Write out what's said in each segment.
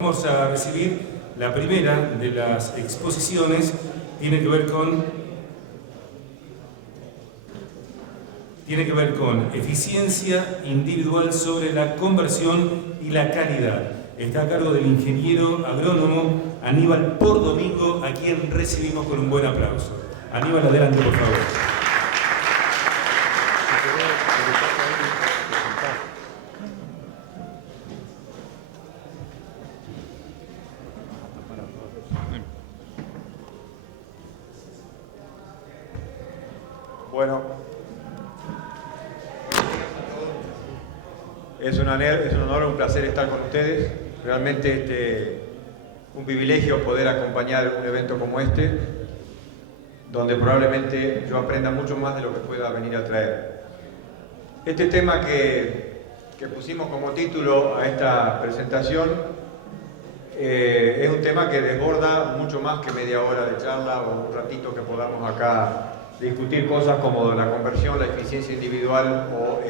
Vamos a recibir la primera de las exposiciones, tiene que ver con eficiencia individual sobre la conversión y la calidad. Está a cargo del ingeniero agrónomo Aníbal Pordomingo, a quien recibimos con un buen aplauso. Aníbal, adelante, por favor. Bueno, es un honor, un placer estar con ustedes. Realmente un privilegio poder acompañar un evento como este, donde probablemente yo aprenda mucho más de lo que pueda venir a traer. Este tema que pusimos como título a esta presentación es un tema que desborda mucho más que media hora de charla o un ratito que podamos acá discutir cosas como la conversión, la eficiencia individual o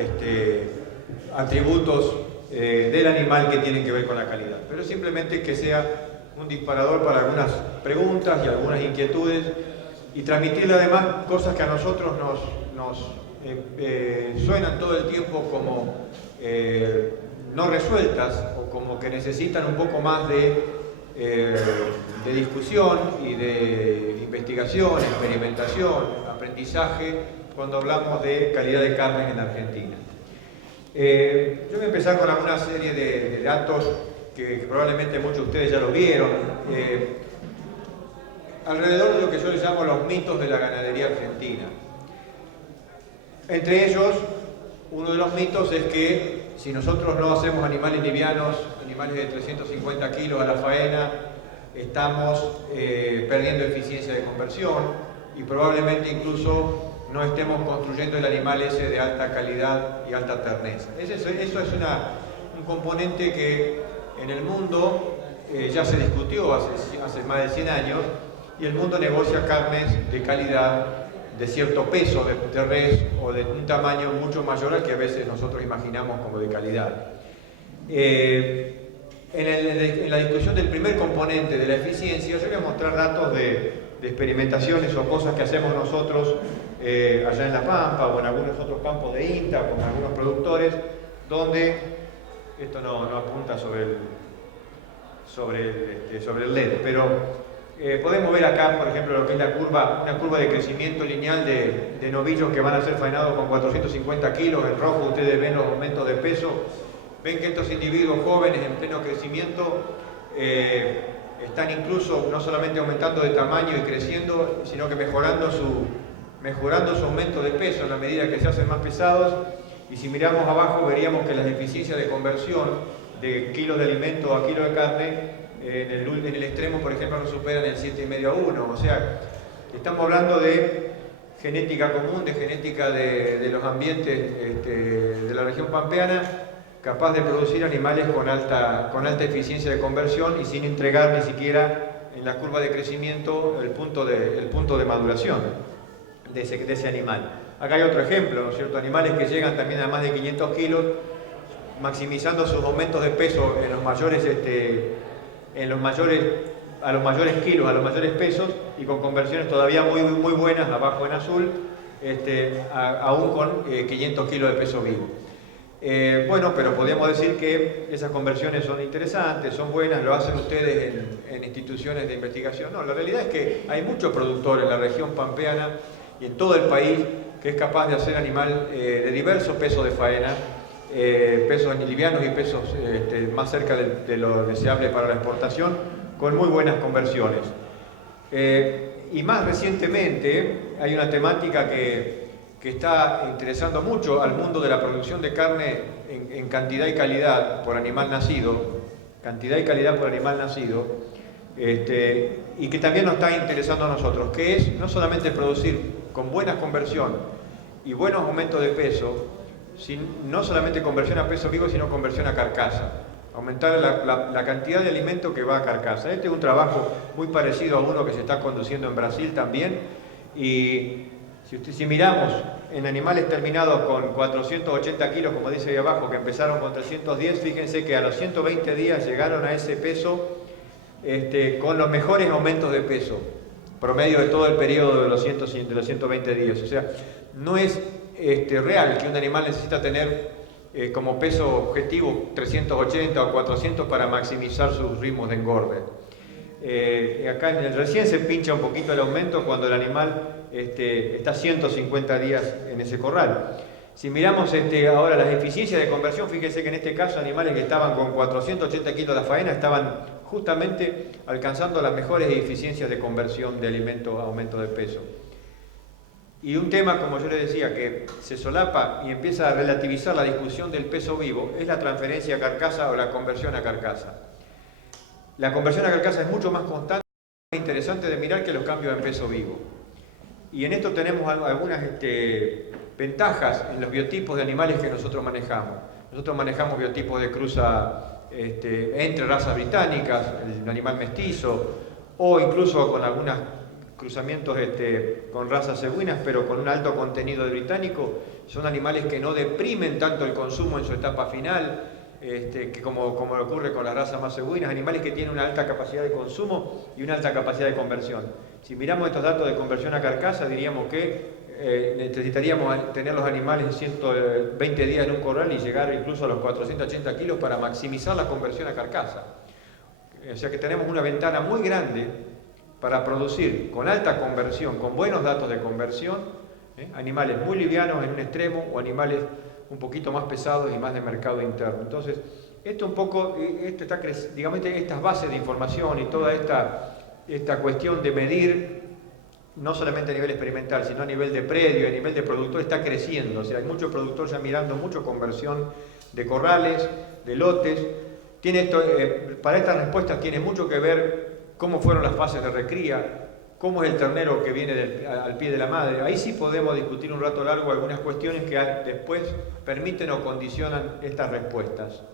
atributos del animal que tienen que ver con la calidad. Pero simplemente que sea un disparador para algunas preguntas y algunas inquietudes y transmitirle además cosas que a nosotros nos suenan todo el tiempo como no resueltas o como que necesitan un poco más de discusión y de investigación, experimentación, aprendizaje cuando hablamos de calidad de carnes en Argentina. Yo voy a empezar con alguna serie de datos que probablemente muchos de ustedes ya lo vieron, alrededor de lo que yo les llamo los mitos de la ganadería argentina. Entre ellos, uno de los mitos es que si nosotros no hacemos animales livianos, animales de 350 kilos a la faena, estamos perdiendo eficiencia de conversión y probablemente incluso no estemos construyendo el animal ese de alta calidad y alta terneza. Eso es un componente que en el mundo ya se discutió hace más de 100 años y el mundo negocia carnes de calidad, de cierto peso de res o de un tamaño mucho mayor al que a veces nosotros imaginamos como de calidad. En la discusión del primer componente de la eficiencia, yo voy a mostrar datos de experimentaciones o cosas que hacemos nosotros allá en La Pampa o en algunos otros campos de INTA con algunos productores, donde esto no apunta sobre el LED, pero podemos ver acá, por ejemplo, lo que es una curva de crecimiento lineal de novillos que van a ser faenados con 450 kilos. En rojo ustedes ven los aumentos de peso. Ven que estos individuos jóvenes en pleno crecimiento están incluso no solamente aumentando de tamaño y creciendo, sino que mejorando su aumento de peso en la medida que se hacen más pesados. Y si miramos abajo veríamos que las eficiencias de conversión de kilos de alimento a kilos de carne en el extremo, por ejemplo, no superan el 7,5 a 1. O sea, estamos hablando de genética común, de genética de los ambientes de la región pampeana, capaz de producir animales con alta eficiencia de conversión y sin entregar ni siquiera en la curva de crecimiento el punto de maduración de ese animal. Acá hay otro ejemplo, ¿no es cierto? Animales que llegan también a más de 500 kilos, maximizando sus aumentos de peso a los mayores kilos, a los mayores pesos y con conversiones todavía muy, muy buenas, abajo en azul, aún con 500 kilos de peso vivo. Bueno, pero podríamos decir que esas conversiones son interesantes, son buenas, lo hacen ustedes en instituciones de investigación. No, la realidad es que hay muchos productores en la región pampeana y en todo el país que es capaz de hacer animal de diversos pesos de faena, pesos livianos y pesos más cerca de lo deseable para la exportación, con muy buenas conversiones. Y más recientemente hay una temática que está interesando mucho al mundo de la producción de carne en cantidad y calidad por animal nacido, y que también nos está interesando a nosotros, que es no solamente producir con buena conversión y buenos aumentos de peso, no solamente conversión a peso vivo, sino conversión a carcasa, aumentar la cantidad de alimento que va a carcasa. Este es un trabajo muy parecido a uno que se está conduciendo en Brasil también, y Si miramos en animales terminados con 480 kilos, como dice ahí abajo, que empezaron con 310, fíjense que a los 120 días llegaron a ese peso con los mejores aumentos de peso, promedio de todo el periodo de los 120 días. O sea, no es real que un animal necesita tener como peso objetivo 380 o 400 para maximizar sus ritmos de engorde. Acá recién se pincha un poquito el aumento cuando el animal está 150 días en ese corral. Si miramos ahora las eficiencias de conversión, fíjense que en este caso animales que estaban con 480 kilos de faena estaban justamente alcanzando las mejores eficiencias de conversión de alimento a aumento de peso. Y un tema, como yo les decía, que se solapa y empieza a relativizar la discusión del peso vivo, es la transferencia a carcasa o la conversión a carcasa. La conversión a carcasa es mucho más constante y más interesante de mirar que los cambios en peso vivo. Y en esto tenemos algunas ventajas en los biotipos de animales que nosotros manejamos. Nosotros manejamos biotipos de cruza entre razas británicas, el animal mestizo, o incluso con algunos cruzamientos con razas cebuinas, pero con un alto contenido de británico. Son animales que no deprimen tanto el consumo en su etapa final, que como ocurre con las razas más cebuinas, animales que tienen una alta capacidad de consumo y una alta capacidad de conversión. Si miramos estos datos de conversión a carcasa, diríamos que necesitaríamos tener los animales 120 días en un corral y llegar incluso a los 480 kilos para maximizar la conversión a carcasa. O sea que tenemos una ventana muy grande para producir con alta conversión, con buenos datos de conversión, animales muy livianos en un extremo o animales un poquito más pesados y más de mercado interno. Entonces, esto un poco, digamos, estas bases de información y toda esta cuestión de medir, no solamente a nivel experimental, sino a nivel de predio, a nivel de productor, está creciendo. O sea, hay muchos productores ya mirando mucho conversión de corrales, de lotes. Para estas respuestas tiene mucho que ver cómo fueron las fases de recría, cómo es el ternero que viene al pie de la madre. Ahí sí podemos discutir un rato largo algunas cuestiones que después permiten o condicionan estas respuestas.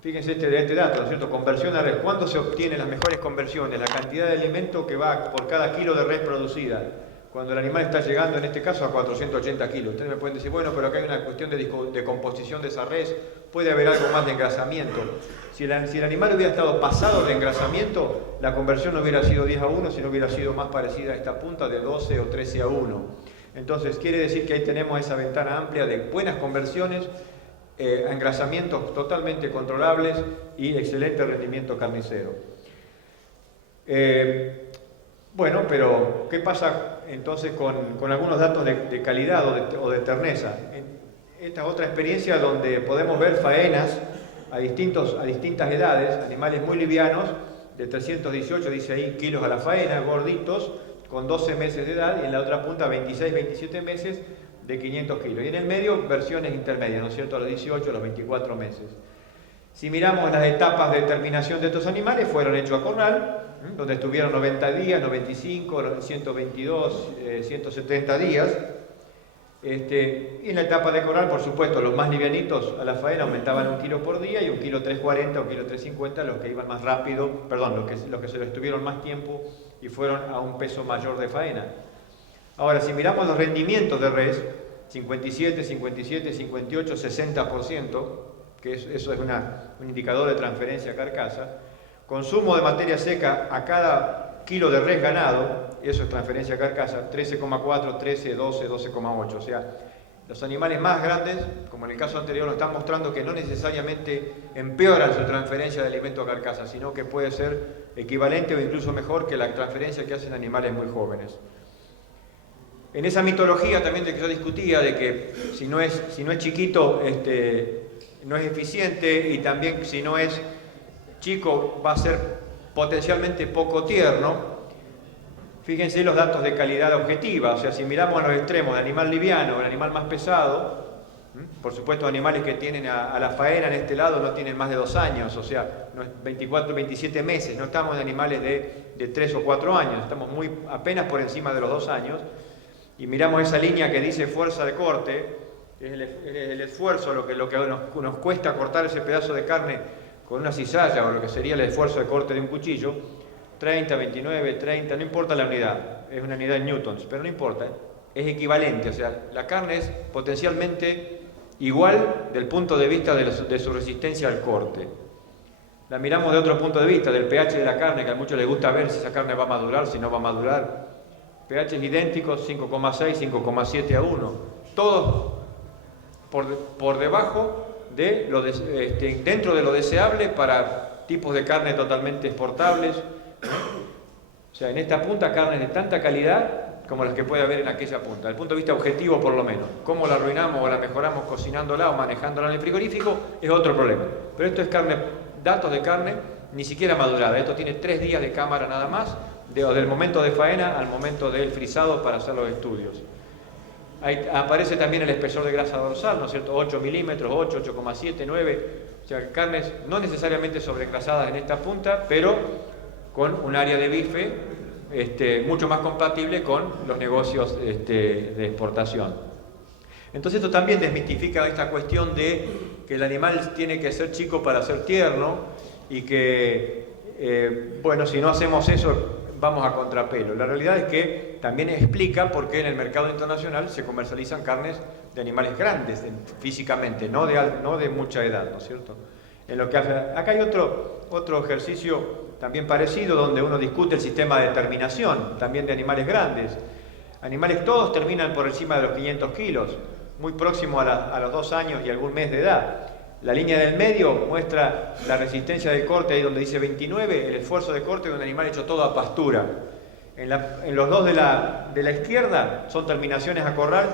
Fíjense este dato, ¿no es cierto? Conversión a res. ¿Cuándo se obtienen las mejores conversiones? La cantidad de alimento que va por cada kilo de res producida. Cuando el animal está llegando, en este caso, a 480 kilos. Ustedes me pueden decir, bueno, pero acá hay una cuestión de composición de esa res, puede haber algo más de engrasamiento. Si el animal hubiera estado pasado de engrasamiento, la conversión no hubiera sido 10 a 1, sino hubiera sido más parecida a esta punta de 12 o 13 a 1. Entonces, quiere decir que ahí tenemos esa ventana amplia de buenas conversiones, a engrasamientos totalmente controlables y excelente rendimiento carnicero. Bueno, pero ¿qué pasa entonces con algunos datos de calidad o de terneza? Esta es otra experiencia donde podemos ver faenas a distintas edades, animales muy livianos, de 318, dice ahí, kilos a la faena, gorditos, con 12 meses de edad, y en la otra punta 26, 27 meses, de 500 kilos. Y en el medio, versiones intermedias, ¿no es cierto?, a los 18, a los 24 meses. Si miramos las etapas de terminación de estos animales, fueron hechos a corral, donde estuvieron 90 días, 95, 122, 170 días. Y en la etapa de corral, por supuesto, los más livianitos a la faena aumentaban 1 kilo por día y 1 kilo 340, 1 kilo 350, los que iban más rápido, perdón, los que se lo estuvieron más tiempo y fueron a un peso mayor de faena. Ahora, si miramos los rendimientos de res, 57, 57, 58, 60%, que eso es un indicador de transferencia a carcasa, consumo de materia seca a cada kilo de res ganado, eso es transferencia a carcasa, 13,4, 13, 12, 12,8. O sea, los animales más grandes, como en el caso anterior, nos están mostrando que no necesariamente empeoran su transferencia de alimento a carcasa, sino que puede ser equivalente o incluso mejor que la transferencia que hacen animales muy jóvenes. En esa mitología también de que yo discutía, de que si no es chiquito, no es eficiente, y también si no es chico va a ser potencialmente poco tierno. Fíjense los datos de calidad objetiva, o sea, si miramos a los extremos, el animal liviano, el animal más pesado, por supuesto animales que tienen a la faena en este lado no tienen más de 2 años, o sea, no es 24, 27 meses, no estamos en animales de 3 o 4 años, estamos apenas por encima de los 2 años, y miramos esa línea que dice fuerza de corte, es el esfuerzo, lo que nos cuesta cortar ese pedazo de carne con una cizalla, o lo que sería el esfuerzo de corte de un cuchillo. 30, 29, 30, no importa la unidad, es una unidad en newtons, pero no importa, es equivalente, o sea, la carne es potencialmente igual del punto de vista de su resistencia al corte. La miramos de otro punto de vista, del pH de la carne, que a muchos les gusta ver si esa carne va a madurar, si no va a madurar. pH idénticos, 5,6, 5,7 a 1, todos por debajo de dentro de lo deseable para tipos de carne totalmente exportables. O sea, en esta punta carnes de tanta calidad como las que puede haber en aquella punta, desde el punto de vista objetivo por lo menos. Cómo la arruinamos o la mejoramos cocinándola o manejándola en el frigorífico es otro problema. Pero esto es carne, datos de carne ni siquiera madurada. Esto tiene 3 días de cámara nada más, del momento de faena al momento del frisado para hacer los estudios. Ahí aparece también el espesor de grasa dorsal, ¿no es cierto? 8 milímetros, 8, 8,7, 9. O sea, carnes no necesariamente sobregrasadas en esta punta, pero con un área de bife mucho más compatible con los negocios de exportación. Entonces esto también desmitifica esta cuestión de que el animal tiene que ser chico para ser tierno y que, bueno, si no hacemos eso vamos a contrapelo. La realidad es que también explica por qué en el mercado internacional se comercializan carnes de animales grandes físicamente, no de mucha edad, ¿no es cierto? En lo que hace, acá hay otro ejercicio también parecido, donde uno discute el sistema de terminación, también de animales grandes. Animales todos terminan por encima de los 500 kilos, muy próximo a los 2 años y algún mes de edad. La línea del medio muestra la resistencia del corte, ahí donde dice 29, el esfuerzo de corte de un animal hecho todo a pastura. En los dos de la izquierda son terminaciones a corral,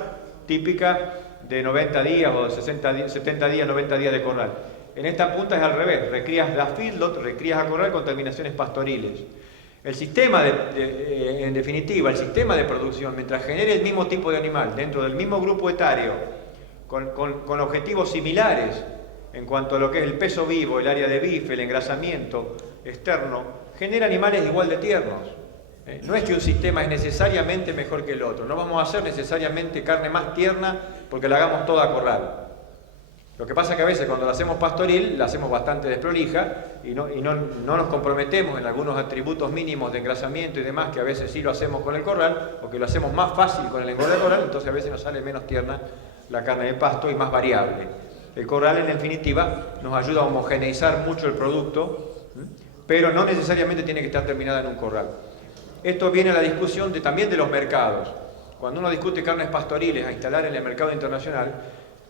típica de 90 días o de 70 días, 90 días de corral. En esta punta es al revés, recrías la feedlot, recrías a corral con terminaciones pastoriles. El sistema, en definitiva, el sistema de producción, mientras genere el mismo tipo de animal dentro del mismo grupo etario, con objetivos similares en cuanto a lo que es el peso vivo, el área de bife, el engrasamiento externo, genera animales igual de tiernos. No es que un sistema es necesariamente mejor que el otro, no vamos a hacer necesariamente carne más tierna porque la hagamos toda a corral. Lo que pasa es que a veces cuando la hacemos pastoril, la hacemos bastante desprolija y no nos comprometemos en algunos atributos mínimos de engrasamiento y demás, que a veces sí lo hacemos con el corral, o que lo hacemos más fácil con el engorde de corral, entonces a veces nos sale menos tierna la carne de pasto y más variable. El corral, en definitiva, nos ayuda a homogeneizar mucho el producto, pero no necesariamente tiene que estar terminada en un corral. Esto viene a la discusión también de los mercados. Cuando uno discute carnes pastoriles a instalar en el mercado internacional,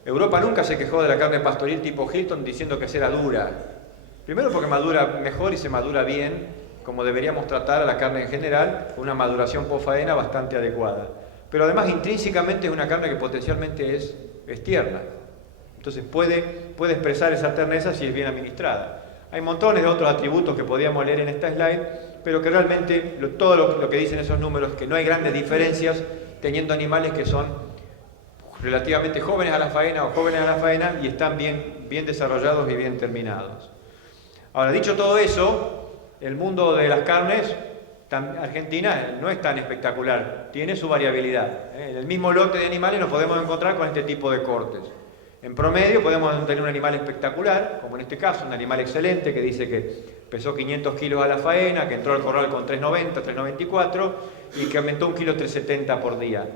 Europa nunca se quejó de la carne pastoril tipo Hilton diciendo que era dura. Primero porque madura mejor y se madura bien, como deberíamos tratar a la carne en general, con una maduración post faena bastante adecuada. Pero además intrínsecamente es una carne que potencialmente es tierna. Entonces puede expresar esa terneza si es bien administrada. Hay montones de otros atributos que podríamos leer en esta slide, pero que realmente todo lo que dicen esos números es que no hay grandes diferencias teniendo animales que son relativamente jóvenes a la faena o jóvenes a la faena y están bien desarrollados y bien terminados. Ahora, dicho todo eso, el mundo de las carnes, Argentina no es tan espectacular, tiene su variabilidad. En el mismo lote de animales nos podemos encontrar con este tipo de cortes. En promedio podemos tener un animal espectacular, como en este caso, un animal excelente que dice que pesó 500 kilos a la faena, que entró al corral con 390, 394 y que aumentó 1,370 kg por día.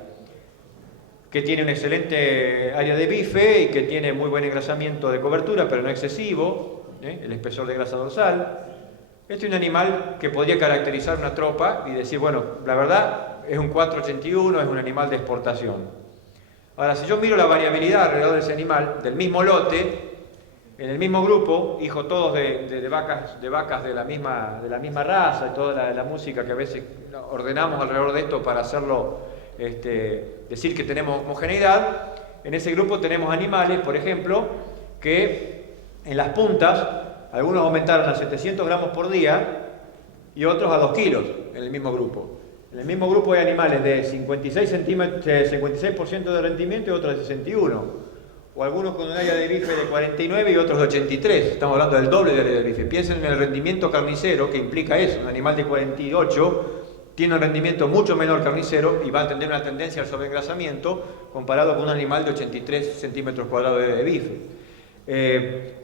Que tiene un excelente área de bife y que tiene muy buen engrasamiento de cobertura, pero no excesivo, el espesor de grasa dorsal. Este es un animal que podría caracterizar una tropa y decir, bueno, la verdad es un 481, es un animal de exportación. Ahora, si yo miro la variabilidad alrededor de ese animal, del mismo lote, en el mismo grupo, hijos todos de vacas de la misma raza y toda la música que a veces ordenamos alrededor de esto para hacerlo, decir que tenemos homogeneidad, en ese grupo tenemos animales, por ejemplo, que en las puntas, algunos aumentaron a 700 gramos por día y otros a 2 kilos en el mismo grupo. En el mismo grupo hay animales de 56% de rendimiento y otros de 61%. O algunos con un área de bife de 49 y otros de 83. Estamos hablando del doble de área de bife. Piensen en el rendimiento carnicero, que implica eso. Un animal de 48 tiene un rendimiento mucho menor carnicero y va a tener una tendencia al sobreengrasamiento comparado con un animal de 83 centímetros cuadrados de bife.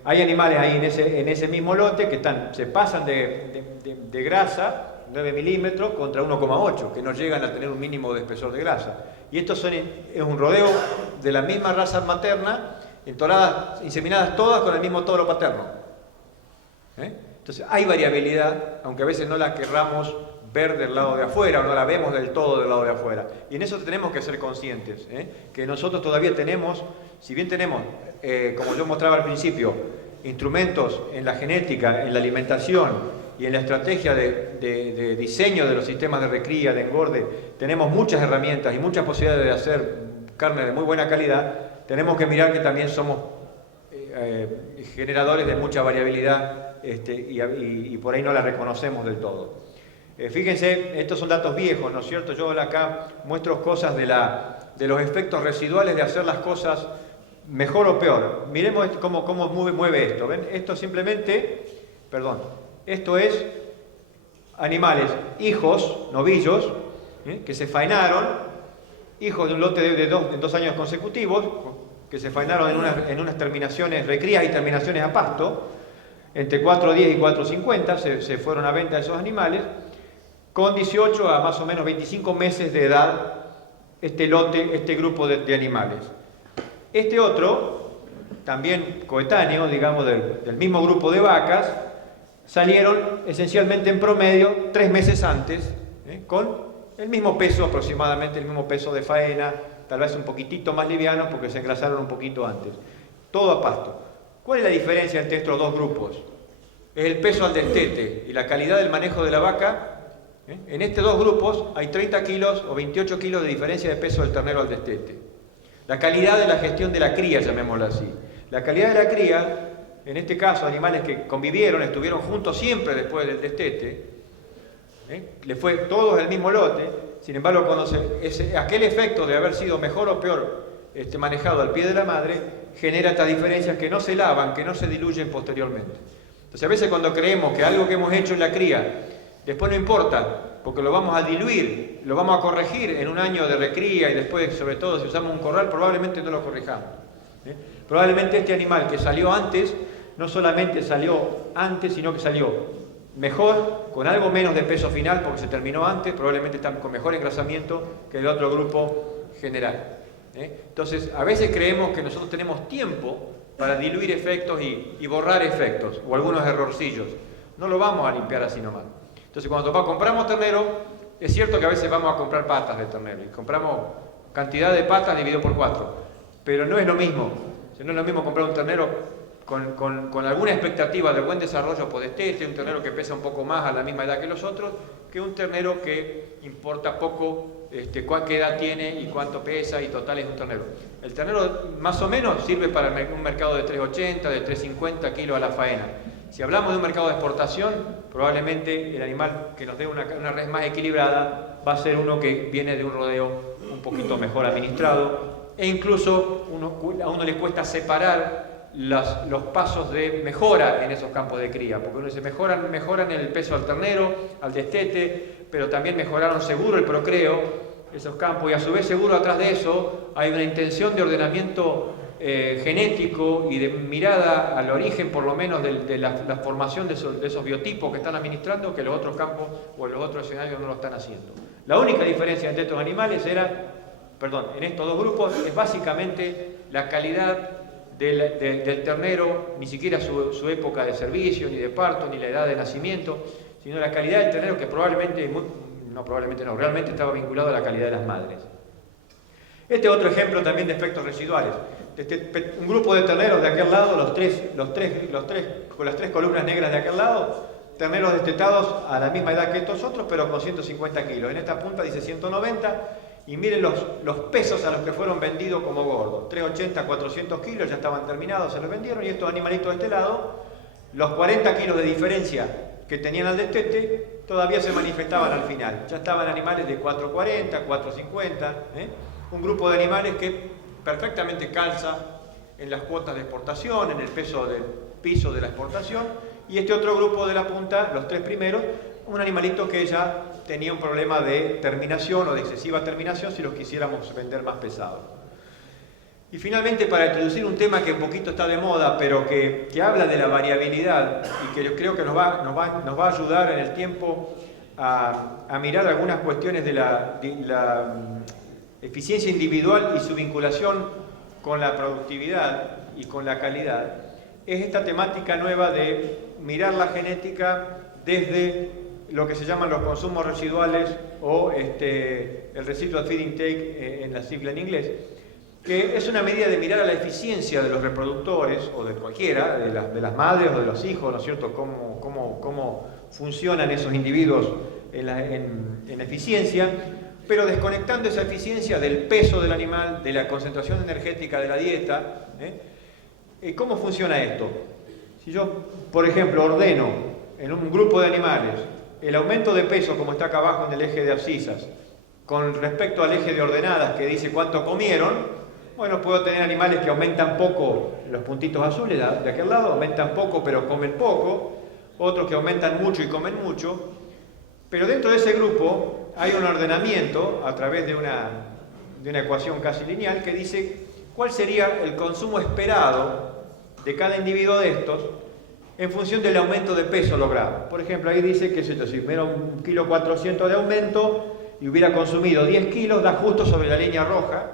Hay animales ahí en ese mismo lote que se pasan de grasa, 9 milímetros contra 1,8, que no llegan a tener un mínimo de espesor de grasa. Y estos es un rodeo de la misma raza materna, entoradas, inseminadas todas con el mismo toro paterno. Entonces hay variabilidad, aunque a veces no la querramos ver del lado de afuera o no la vemos del todo del lado de afuera. Y en eso tenemos que ser conscientes, que nosotros todavía tenemos, si bien tenemos, como yo mostraba al principio, instrumentos en la genética, en la alimentación y en la estrategia de diseño de los sistemas de recría, de engorde, tenemos muchas herramientas y muchas posibilidades de hacer carne de muy buena calidad, tenemos que mirar que también somos generadores de mucha variabilidad y por ahí no la reconocemos del todo. Fíjense, estos son datos viejos, ¿no es cierto? Yo acá muestro cosas de los efectos residuales de hacer las cosas mejor o peor. Miremos cómo mueve esto. ¿Ven? Esto simplemente, esto es animales, hijos, novillos, que se faenaron, hijos de un lote de 2 años consecutivos, que se faenaron en unas terminaciones, recrías y terminaciones a pasto, entre 4.10 y 4.50 se fueron a venta esos animales, con 18 a más o menos 25 meses de edad, este grupo de animales. Este otro, también coetáneo, digamos, del mismo grupo de vacas, salieron esencialmente en promedio 3 meses antes, con el mismo peso, aproximadamente el mismo peso de faena, tal vez un poquitito más liviano porque se engrasaron un poquito antes. Todo a pasto. ¿Cuál es la diferencia entre estos dos grupos? Es el peso al destete y la calidad del manejo de la vaca. En estos dos grupos hay 30 kilos o 28 kilos de diferencia de peso del ternero al destete. La calidad de la gestión de la cría, llamémosla así. La calidad de la cría, en este caso animales que convivieron, estuvieron juntos siempre después del destete, le fue todos el mismo lote, sin embargo cuando aquel efecto de haber sido mejor o peor manejado al pie de la madre, genera estas diferencias que no se lavan, que no se diluyen posteriormente. Entonces a veces cuando creemos que algo que hemos hecho en la cría después no importa, porque lo vamos a diluir, lo vamos a corregir en un año de recría y después, sobre todo, si usamos un corral, probablemente no lo corrijamos. Probablemente este animal que salió antes, no solamente salió antes, sino que salió mejor, con algo menos de peso final, porque se terminó antes, probablemente está con mejor engrasamiento que el otro grupo general. Entonces, a veces creemos que nosotros tenemos tiempo para diluir efectos y borrar efectos, o algunos errorcillos. No lo vamos a limpiar así nomás. Entonces, cuando compramos ternero, es cierto que a veces vamos a comprar patas de ternero y compramos cantidad de patas dividido por 4, pero no es lo mismo. No es lo mismo comprar un ternero con alguna expectativa de buen desarrollo podestete, un ternero que pesa un poco más a la misma edad que los otros, que un ternero que importa poco qué edad tiene y cuánto pesa y total es un ternero. El ternero más o menos sirve para un mercado de 3.80, de 3.50 kilos a la faena. Si hablamos de un mercado de exportación, probablemente el animal que nos dé una res más equilibrada va a ser uno que viene de un rodeo un poquito mejor administrado, e incluso a uno le cuesta separar los pasos de mejora en esos campos de cría, porque uno dice mejoran el peso al ternero, al destete, pero también mejoraron seguro el procreo, esos campos, y a su vez seguro atrás de eso hay una intención de ordenamiento genético y de mirada al origen por lo menos de la formación de esos biotipos que están administrando, que los otros campos o los otros escenarios no lo están haciendo. La única diferencia entre estos animales en estos dos grupos es básicamente la calidad del ternero, ni siquiera su época de servicio, ni de parto, ni la edad de nacimiento, sino la calidad del ternero que realmente estaba vinculado a la calidad de las madres. Este es otro ejemplo también de efectos residuales. Un grupo de terneros de aquel lado, los tres con las 3 columnas negras de aquel lado, terneros destetados a la misma edad que estos otros, pero con 150 kilos. En esta punta dice 190, y miren los pesos a los que fueron vendidos como gordos. 380, 400 kilos, ya estaban terminados, se los vendieron, y estos animalitos de este lado, los 40 kilos de diferencia que tenían al destete, todavía se manifestaban al final. Ya estaban animales de 440, 450, un grupo de animales que perfectamente calza en las cuotas de exportación, en el peso del piso de la exportación, y este otro grupo de la punta, los 3 primeros, un animalito que ya tenía un problema de terminación o de excesiva terminación si los quisiéramos vender más pesados. Y finalmente, para introducir un tema que un poquito está de moda, pero que habla de la variabilidad y que yo creo que nos va a ayudar en el tiempo a mirar algunas cuestiones de la eficiencia individual y su vinculación con la productividad y con la calidad, es esta temática nueva de mirar la genética desde lo que se llaman los consumos residuales o el residual feed intake en la sigla en inglés, que es una medida de mirar a la eficiencia de los reproductores o de cualquiera, de las madres o de los hijos, ¿no es cierto?, cómo funcionan esos individuos en eficiencia, pero desconectando esa eficiencia del peso del animal, de la concentración energética de la dieta. ¿Cómo funciona esto? Si yo, por ejemplo, ordeno en un grupo de animales el aumento de peso, como está acá abajo en el eje de abscisas, con respecto al eje de ordenadas que dice cuánto comieron, bueno, puedo tener animales que aumentan poco, los puntitos azules de aquel lado, aumentan poco pero comen poco, otros que aumentan mucho y comen mucho, pero dentro de ese grupo hay un ordenamiento a través de una ecuación casi lineal que dice cuál sería el consumo esperado de cada individuo de estos en función del aumento de peso logrado. Por ejemplo, ahí dice que si hubiera 1,4 kg de aumento y hubiera consumido 10 kilos, da justo sobre la línea roja.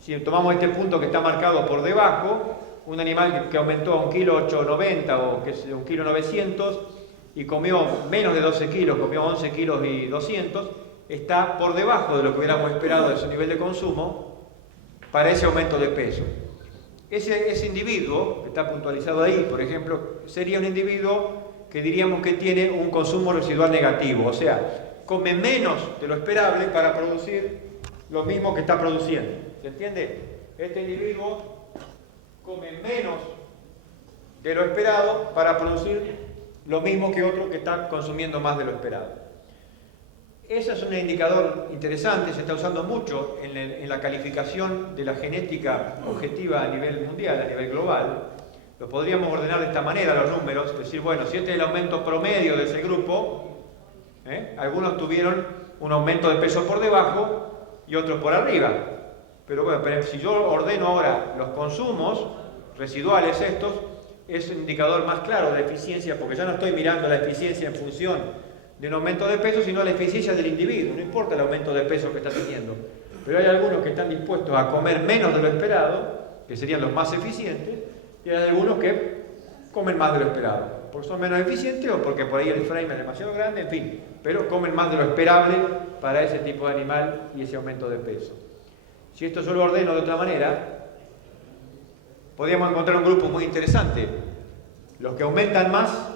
Si tomamos este punto que está marcado por debajo, un animal que aumentó a 1,890 kg o que es 1,900 kg y comió menos de 12 kilos, comió 11 kilos y 200, está por debajo de lo que hubiéramos esperado de su nivel de consumo para ese aumento de peso. Ese individuo, que está puntualizado ahí, por ejemplo, sería un individuo que diríamos que tiene un consumo residual negativo, o sea, come menos de lo esperable para producir lo mismo que está produciendo. ¿Se entiende? Este individuo come menos de lo esperado para producir lo mismo que otro que está consumiendo más de lo esperado. Ese es un indicador interesante, se está usando mucho en la calificación de la genética objetiva a nivel mundial, a nivel global. Lo podríamos ordenar de esta manera los números, decir, bueno, si este es el aumento promedio de ese grupo, algunos tuvieron un aumento de peso por debajo y otros por arriba. Pero bueno, si yo ordeno ahora los consumos residuales estos, es un indicador más claro de eficiencia, porque ya no estoy mirando la eficiencia en función de un aumento de peso, sino la eficiencia del individuo. No importa el aumento de peso que está teniendo. Pero hay algunos que están dispuestos a comer menos de lo esperado, que serían los más eficientes, y hay algunos que comen más de lo esperado, porque son menos eficientes o porque por ahí el frame es demasiado grande, en fin, pero comen más de lo esperable para ese tipo de animal y ese aumento de peso. Si esto yo lo ordeno de otra manera, podríamos encontrar un grupo muy interesante. Los que aumentan más,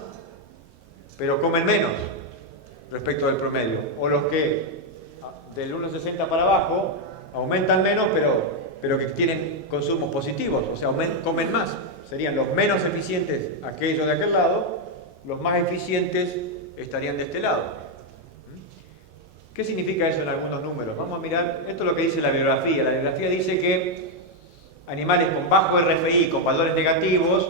pero comen menos respecto del promedio, o los que del 1,60 para abajo aumentan menos, pero que tienen consumos positivos, o sea, comen más. Serían los menos eficientes aquellos de aquel lado, los más eficientes estarían de este lado. ¿Qué significa eso en algunos números? Vamos a mirar, esto es lo que dice la bibliografía. La bibliografía dice que animales con bajo RFI, con valores negativos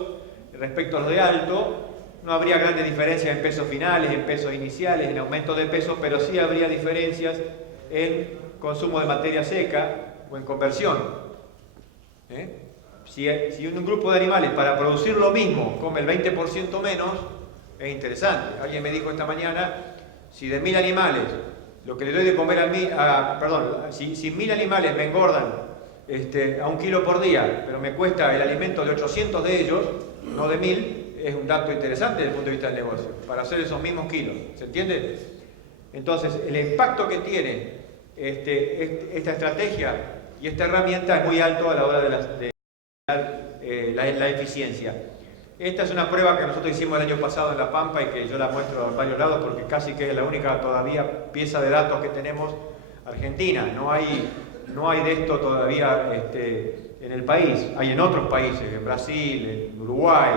respecto a los de alto, no habría grandes diferencias en pesos finales, en pesos iniciales, en aumento de peso, pero sí habría diferencias en consumo de materia seca o en conversión. Si un grupo de animales para producir lo mismo come el 20% menos, es interesante. Alguien me dijo esta mañana, si de 1000 animales, lo que le doy de comer si 1000 animales me engordan a 1 kilo por día, pero me cuesta el alimento de 800 de ellos, no de 1000, es un dato interesante desde el punto de vista del negocio, para hacer esos mismos kilos. ¿Se entiende? Entonces, el impacto que tiene esta estrategia y esta herramienta es muy alto a la hora de la eficiencia. Esta es una prueba que nosotros hicimos el año pasado en La Pampa y que yo la muestro en varios lados porque casi que es la única todavía pieza de datos que tenemos argentina. No hay de esto todavía en el país. Hay en otros países, en Brasil, en Uruguay,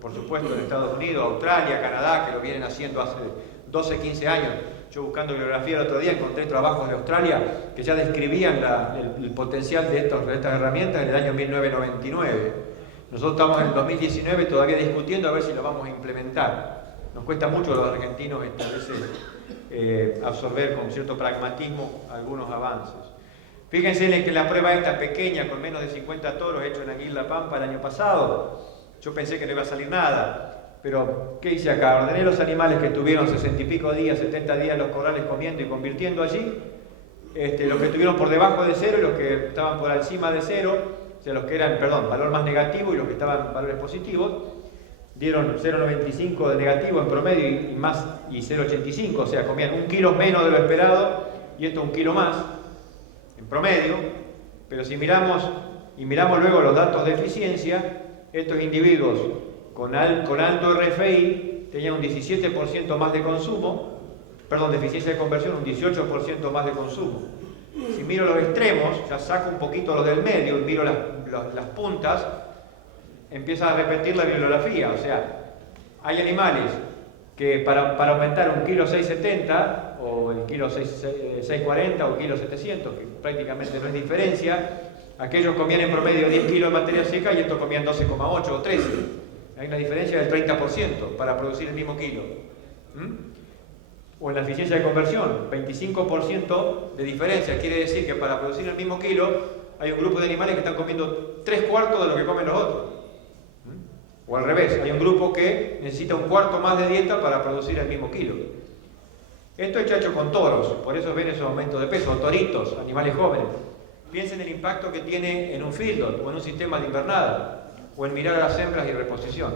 por supuesto en Estados Unidos, Australia, Canadá, que lo vienen haciendo hace 12, 15 años. Yo buscando bibliografía el otro día encontré trabajos de Australia que ya describían el potencial de estas herramientas en el año 1999. Nosotros estamos en el 2019 todavía discutiendo a ver si lo vamos a implementar. Nos cuesta mucho a los argentinos a veces absorber con cierto pragmatismo algunos avances. Fíjense en que la prueba esta pequeña, con menos de 50 toros, hecho en Aguil La Pampa el año pasado, yo pensé que no iba a salir nada. Pero, ¿qué hice acá? Ordené los animales que tuvieron 60 y pico días, 70 días en los corrales comiendo y convirtiendo allí, los que estuvieron por debajo de cero y los que estaban por encima de cero, o sea, los que eran, valor más negativo y los que estaban valores positivos, dieron 0,95 de negativo en promedio y 0,85, o sea, comían 1 kilo menos de lo esperado y esto 1 kilo más en promedio. Pero si miramos luego los datos de eficiencia, estos individuos con alto RFI tenían un 17% más de consumo, de eficiencia de conversión, un 18% más de consumo. Si miro los extremos, ya saco un poquito los del medio y miro las puntas, empieza a repetir la bibliografía. O sea, hay animales que para aumentar 1 kilo 670 o el kilo 640 o el kilo 700, que prácticamente no es diferencia, aquellos comían en promedio 10 kilos de materia seca y estos comían 12,8 o 13. Hay una diferencia del 30% para producir el mismo kilo. O en la eficiencia de conversión, 25% de diferencia. Quiere decir que para producir el mismo kilo hay un grupo de animales que están comiendo 3/4 de lo que comen los otros. O al revés, hay un grupo que necesita 1/4 más de dieta para producir el mismo kilo. Esto está hecho con toros, por eso ven esos aumentos de peso, toritos, animales jóvenes. Piensen en el impacto que tiene en un feedlot o en un sistema de invernada, o en mirar a las hembras y reposición.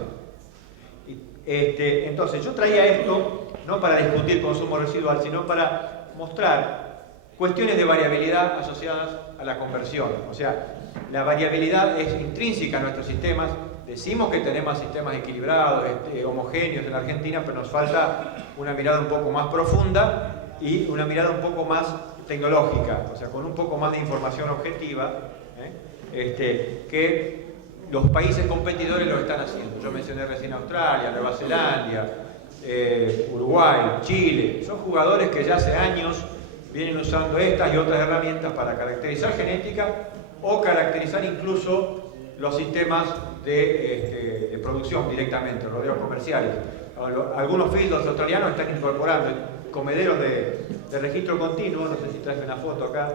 Entonces, yo traía esto no para discutir consumo residual, sino para mostrar cuestiones de variabilidad asociadas a la conversión. O sea, la variabilidad es intrínseca a nuestros sistemas. Decimos que tenemos sistemas equilibrados, homogéneos en la Argentina, pero nos falta una mirada un poco más profunda y una mirada un poco más tecnológica, o sea, con un poco más de información objetiva, que los países competidores lo están haciendo. Yo mencioné recién Australia, Nueva Zelanda, Uruguay, Chile. Son jugadores que ya hace años vienen usando estas y otras herramientas para caracterizar genética o caracterizar incluso los sistemas de producción directamente, los rodeos comerciales. Algunos feedlots australianos están incorporando comederos de registro continuo, no sé si traje una foto acá,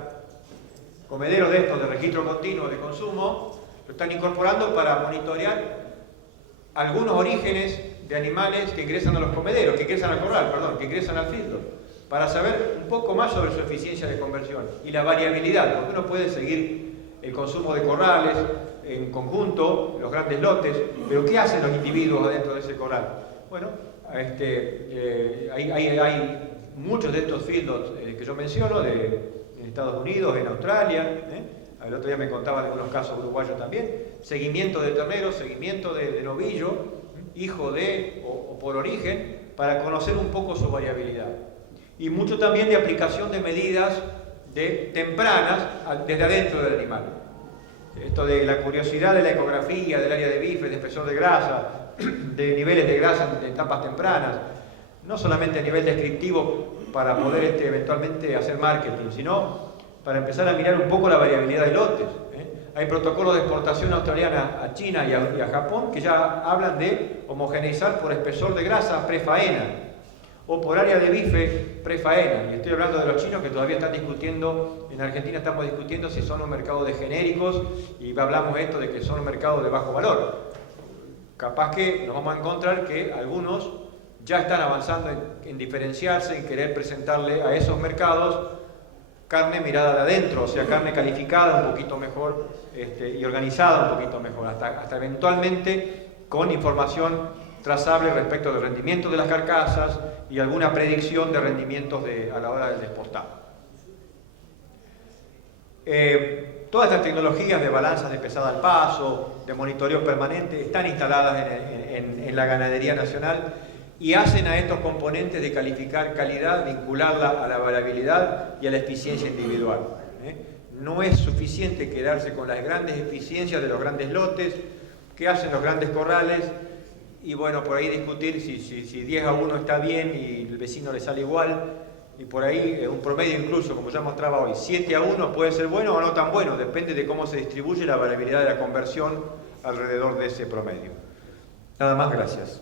comederos de estos de registro continuo de consumo, lo están incorporando para monitorear algunos orígenes de animales que ingresan a los comederos, que ingresan al corral, que ingresan al feedlot, para saber un poco más sobre su eficiencia de conversión y la variabilidad, porque uno puede seguir el consumo de corrales en conjunto, los grandes lotes, pero ¿qué hacen los individuos adentro de ese corral? Bueno, hay muchos de estos feedlots que yo menciono en Estados Unidos, en Australia, el otro día me contaban de algunos casos uruguayos también, seguimiento de terneros, seguimiento de novillo, hijo de o por origen, para conocer un poco su variabilidad. Y mucho también de aplicación de medidas tempranas desde adentro del animal. Esto de la curiosidad de la ecografía, del área de bife, de espesor de grasa, de niveles de grasa en etapas tempranas, no solamente a nivel descriptivo para poder eventualmente hacer marketing, sino para empezar a mirar un poco la variabilidad de lotes. Hay protocolos de exportación australiana a China y a Japón que ya hablan de homogeneizar por espesor de grasa prefaena o por área de bife prefaena. Y estoy hablando de los chinos que todavía están discutiendo, en Argentina estamos discutiendo si son un mercado de genéricos y hablamos esto de que son un mercado de bajo valor. Capaz que nos vamos a encontrar que algunos ya están avanzando en diferenciarse, en querer presentarle a esos mercados carne mirada de adentro, o sea, carne calificada un poquito mejor y organizada un poquito mejor, hasta eventualmente con información trazable respecto del rendimiento de las carcasas y alguna predicción de rendimientos a la hora del despostado. Todas estas tecnologías de balanzas de pesada al paso, de monitoreo permanente, están instaladas en la ganadería nacional y hacen a estos componentes de calificar calidad, vincularla a la variabilidad y a la eficiencia individual. No es suficiente quedarse con las grandes eficiencias de los grandes lotes, que hacen los grandes corrales, y bueno, por ahí discutir si 10-1 está bien y el vecino le sale igual, y por ahí un promedio incluso, como ya mostraba hoy, 7-1 puede ser bueno o no tan bueno, depende de cómo se distribuye la variabilidad de la conversión alrededor de ese promedio. Nada más, gracias.